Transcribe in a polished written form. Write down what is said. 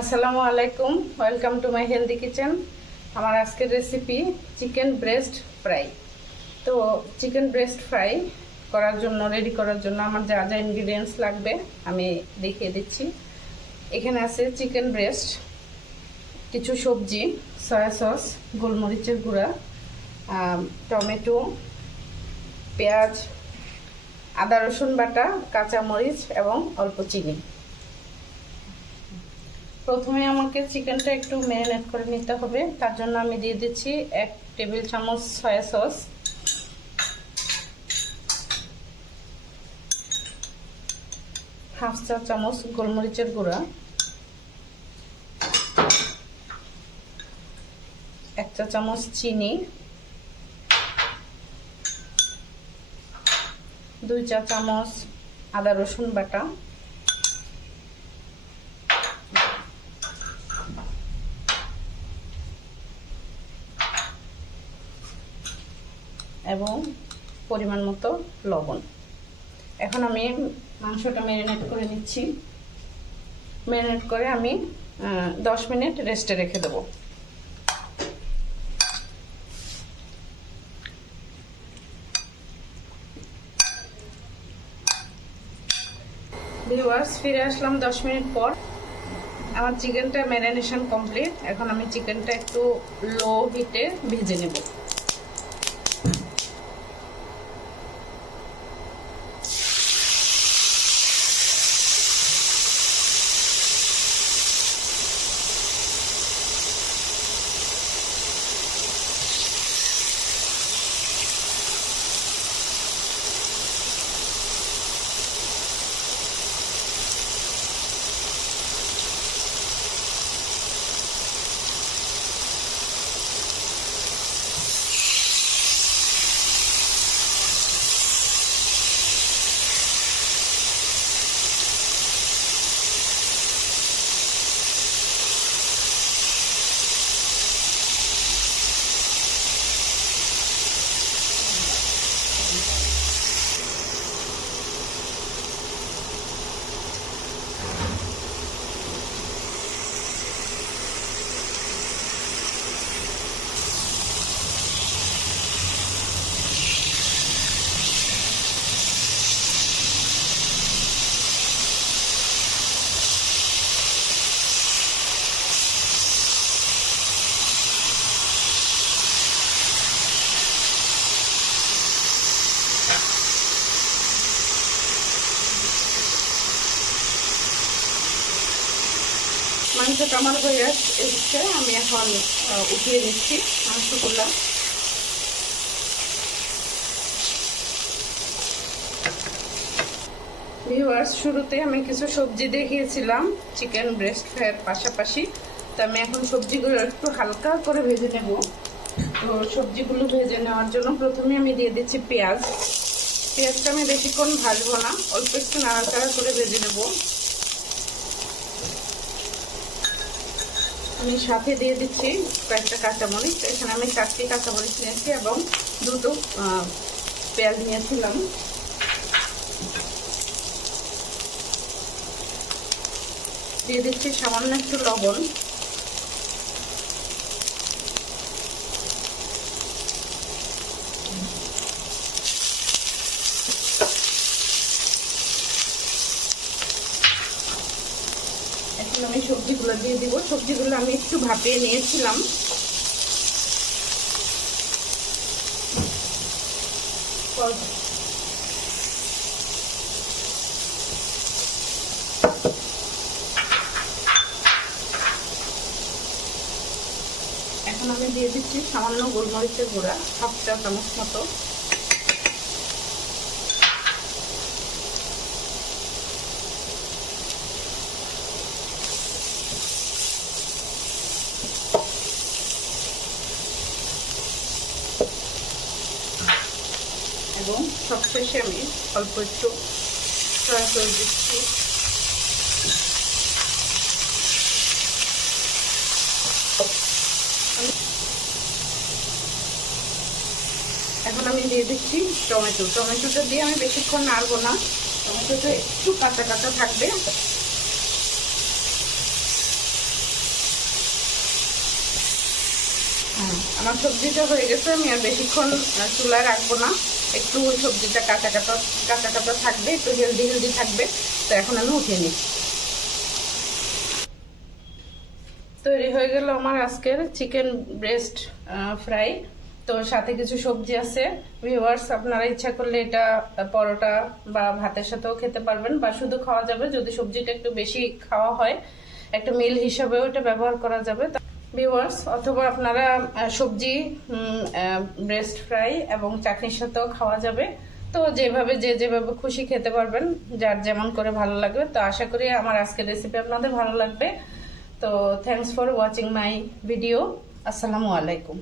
আসসালামু আলাইকুম, welcome to my healthy kitchen. আমার আজকের রেসিপি চিকেন ব্রেস্ট ফ্রাই। তো চিকেন ব্রেস্ট ফ্রাই রেডি করার জন্য আমার যা যা ইনগ্রিডিয়েন্টস লাগবে আমি দেখিয়ে দিচ্ছি। এখানে আছে চিকেন ব্রেস্ট, কিছু সবজি, সয়া সস, গোলমরিচের গুঁড়া, টমেটো, পেঁয়াজ, আদা রসুন বাটা, কাঁচামরিচ এবং অল্প চিনি। প্রথমে আমাকে চিকেনটা একটু ম্যারিনেট করে নিতে হবে। তার জন্য আমি দিয়ে দিচ্ছি 1 টেবিল চামচ সয়া সস, হাফ চা চামচ গোলমরিচের গুঁড়া, 1 চা চামচ চিনি, 2 চা চামচ আদা রসুন বাটা, এবং পরিমাণ মতো লবণ। এখন আমি মাংসটা ম্যারিনেট করে নিচ্ছি। ম্যারিনেট করে আমি 10 মিনিট রেস্টে রেখে দেবো। ভিউয়ার্স, ফিরে আসলাম 10 মিনিট পর। আমার চিকেনটা ম্যারিনেশন কমপ্লিট। এখন আমি চিকেনটা একটু লো হিটে ভেজে নেব। মাংসটা আমার হয়ে এসছে। আমি এখন উঠিয়ে নিচ্ছি মাংসগুলা। ভিউয়ার্স, শুরুতে আমি কিছু সবজি দেখিয়েছিলাম চিকেন ব্রেস্ট ফ্রাইয়ের পাশাপাশি। তো আমি এখন সবজিগুলো একটু হালকা করে ভেজে নেব। তো সবজিগুলো ভেজে নেওয়ার জন্য প্রথমে আমি দিয়ে দিচ্ছি পেঁয়াজ। পেঁয়াজটা আমি বেশিক্ষণ ভাজবো না, অল্প একটু নাড়াচাড়া করে ভেজে নেব। আমি সাথে দিয়ে দিচ্ছি কয়েকটা কাঁচামরিচ। এখানে আমি 4টি কাঁচামরিচ নিয়েছি এবং 2টো পেঁয়াজ নিয়েছিলাম। দিয়ে দিচ্ছি সামান্য একটু লবণ। এখন আমি সবজিগুলো দিয়ে দিব। সবজিগুলো আমি একটু ভাপিয়ে নিয়েছিলাম। এখন আমি দিয়ে দিচ্ছি সামান্য গোলমরিচের গুঁড়া, হাফ চা চামচ মতো। এবং সবশেষে আমি অল্প একটু সয়া সস দিচ্ছি। এখন আমি দিয়ে দিচ্ছি টমেটো। টমেটোটা দিয়ে আমি বেশিক্ষণ নাড়বো না, টমেটোটা একটু কাঁচা কাঁচা থাকবে। আমার সবজিটা হয়ে গেছে, আমি আর বেশিক্ষণ চুলায় রাখবো না, একটু সবজিটা কাঁচা কাঁচা থাকবে, একটু হেলদি থাকবে। তো এখন আমি উঠিয়ে নিচ্ছি। তৈরি হয়ে গেল আমার আজকের চিকেন ব্রেস্ট ফ্রাই। তো সাথে কিছু সবজি আছে। ভিউয়ার্স, আপনারা ইচ্ছা করলে এটা পরোটা বা ভাতের সাথেও খেতে পারবেন, বা শুধু খাওয়া যাবে। যদি সবজিটা একটু বেশি খাওয়া হয়, একটা মিল হিসাবেও এটা ব্যবহার করা যাবে ভিউয়ার্স। অথবা আপনারা সবজি ব্রেস্ট ফ্রাই এবং চাটনির সাথেও খাওয়া যাবে। তো যেভাবে খুশি খেতে পারবেন, যার যেমন করে ভালো লাগবে। তো আশা করি আমার আজকের রেসিপি আপনাদের ভালো লাগবে। তো thanks for watching my video. আসসালামু আলাইকুম।